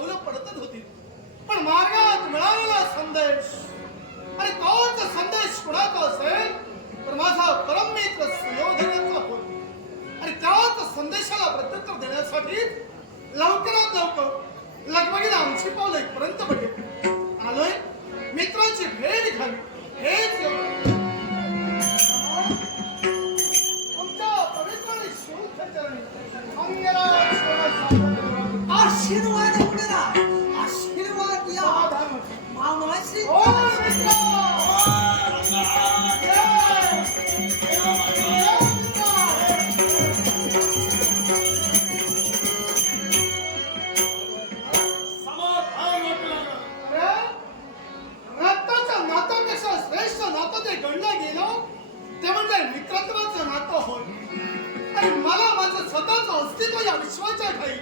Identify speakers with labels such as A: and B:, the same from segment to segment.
A: पावलं पडतच होती. पण मार्गात मिळालेला संदेश आणि तोच संदेश कुणाचा असेल? तर माझा परममित्र सुयोधनाचा होईल. आणि त्याच संदेशाला प्रत्युत्तर देण्यासाठी लवकरात लवकर लगबगीला आमची पावलं इथपर्यंत बघितली आलोय? मित्रांची भेट घ्यावी हेच
B: आशीर्वाद
A: आणि मला माझं स्वतःचं अस्तित्व या विश्वाच्या ठाई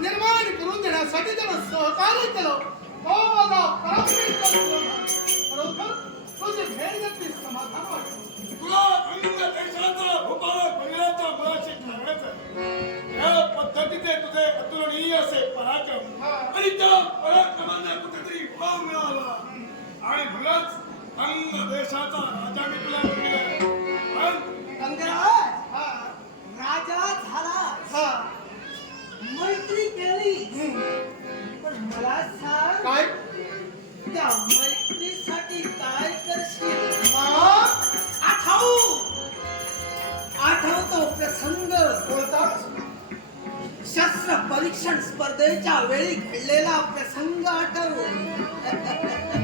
A: निर्माण करून देण्यासाठी त्यानं सहकार्य केलं. तो माझा. खरोखर तुझी भेट घेतली समाधान वाटलं.
C: तुला अंग देशाचा भूपालक बनण्याच्या मनाशी ठरवायचं या पद्धतीचे तुझे अतुलनीय असे पराक्रम आणि त्या पराक्रमाने कुठेतरी भाव मिळाला. आणि म्हणूनच अंग देशाचा राजा मी तुला
B: शस्त्र परीक्षण स्पर्धेच्या वेळी घडलेला प्रसंग आठव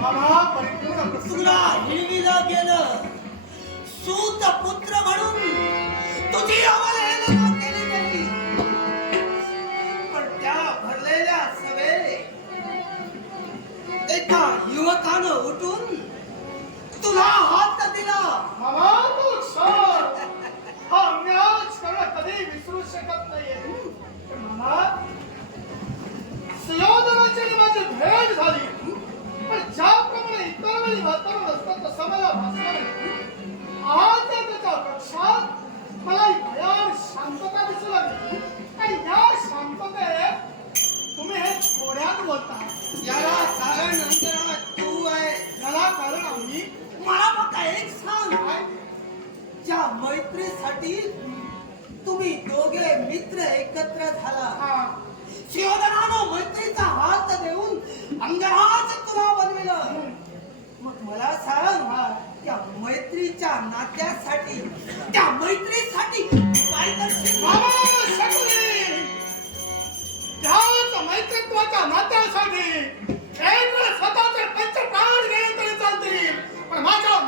A: मामा परिपूर्ण प्रसंग.
B: तुला हिरविलं गेलं. सूत पुत्र म्हणून तुझी अवहेलना केली गेली. पण त्या भरलेल्या सभेत एका युवकानं उठून तुला
A: वेळी वातावरण असतं तसं मला भासलं आज त्या त्याच्या पक्षात मला भयान शांतता दिसू लागली. आणि या शांततेत तुम्ही हे थोड्यात बोलता.
B: याला कारण अंतराळा तू आहे.
A: याला कारण आम्ही.
B: मला फक्त एक सांग. ज्या मैत्रीसाठी तुम्ही दोघे मित्र एकत्र झाला
A: हा.
B: शिवधनानं मैत्रीचा हात देऊन अंगराज तुला बनविलं मग मला सांग त्या मैत्रीच्या नात्यासाठी त्या मैत्रीसाठी काय करशील
A: मामा शकुनी त्याच मैत्रित्वाच्या नात्यासाठी. स्वतःचे पंच प्राण गेले तरी चालतील पण माझ्या.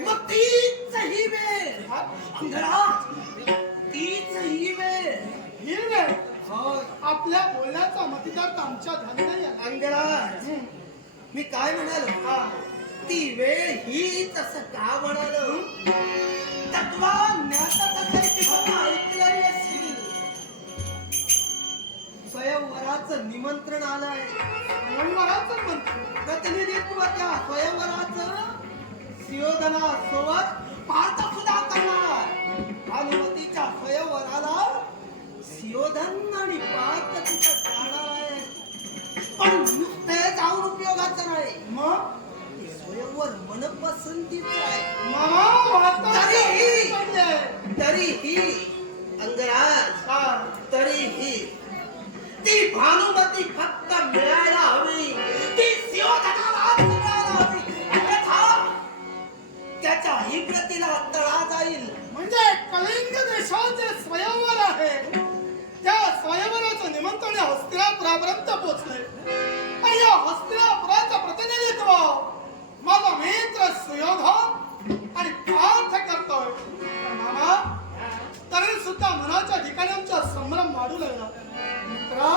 B: मग तीच ही वेळ.
A: हा?
B: अंगराज तीच ही वेळ.
A: ही वेळ?
B: होय.
A: आपल्या बोलण्याचा मतिदार्थ आमच्या आला.
B: अंगराज मी काय म्हणालो
A: हा.
B: ती वेळ ही तसं का म्हणालो. स्वयंवराचं निमंत्रण आलंय
A: स्वयंवराचं.
B: प्रतिनिधित्व त्या स्वयंवराचं सियोधना सोबत मनपसंतीचं आहे
A: मामा वाटतं
B: तरीही-
A: पडले.
B: तरीही अंगराज. तरीही ती भानुमती फक्त मिळायला हवी ती सिंहगडाला मिळायला हवी अन्यथा त्याच्या हिप्रतीला तळा जाईल
A: म्हणजे कलिंग देशाचे स्वयंवर आहे त्या स्वयंवराचं निमंत्रण या हस्तिनापुरापर्यंत पोहोचले आणि या हस्तिनापुराचं प्रतिनिधित्व सुयोधन आणि पार्थ करतोय. मामा तरी सुद्धा मनाच्या ठिकाणी आमचा संभ्रम वाढू लागला. मित्रा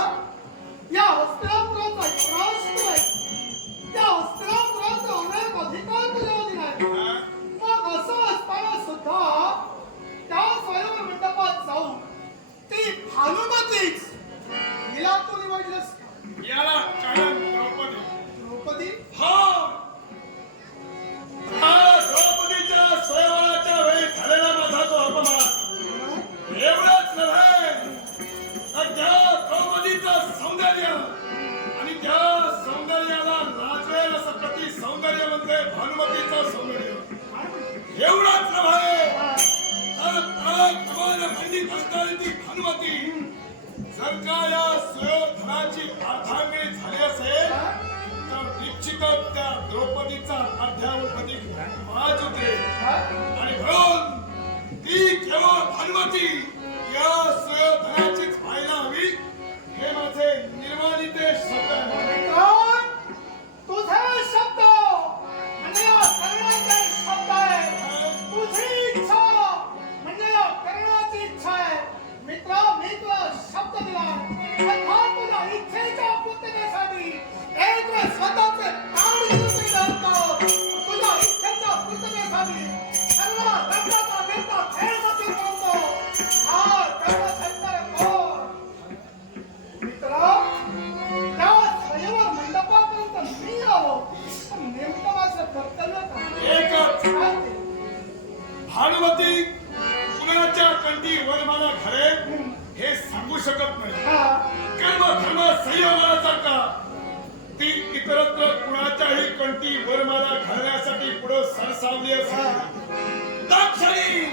C: हनुमतीचा सौंदर्य. एवढाच नव्हे तर मंडित असणारी ती जर का या सुयोधनाची झाली असेल तर निश्चितच त्या द्रौपदीचा अध्यावपदी माज होते. आणि म्हणून ती केवळ हनुमती या कंठी वरमाला घालेल हे सांगू शकत नाही. कर्म धर्म संयमासारखा. ती इतरत्र कुणाच्याही कंठी वरमाला घालण्यासाठी पुढे सरसावली असेल. दाक्षणी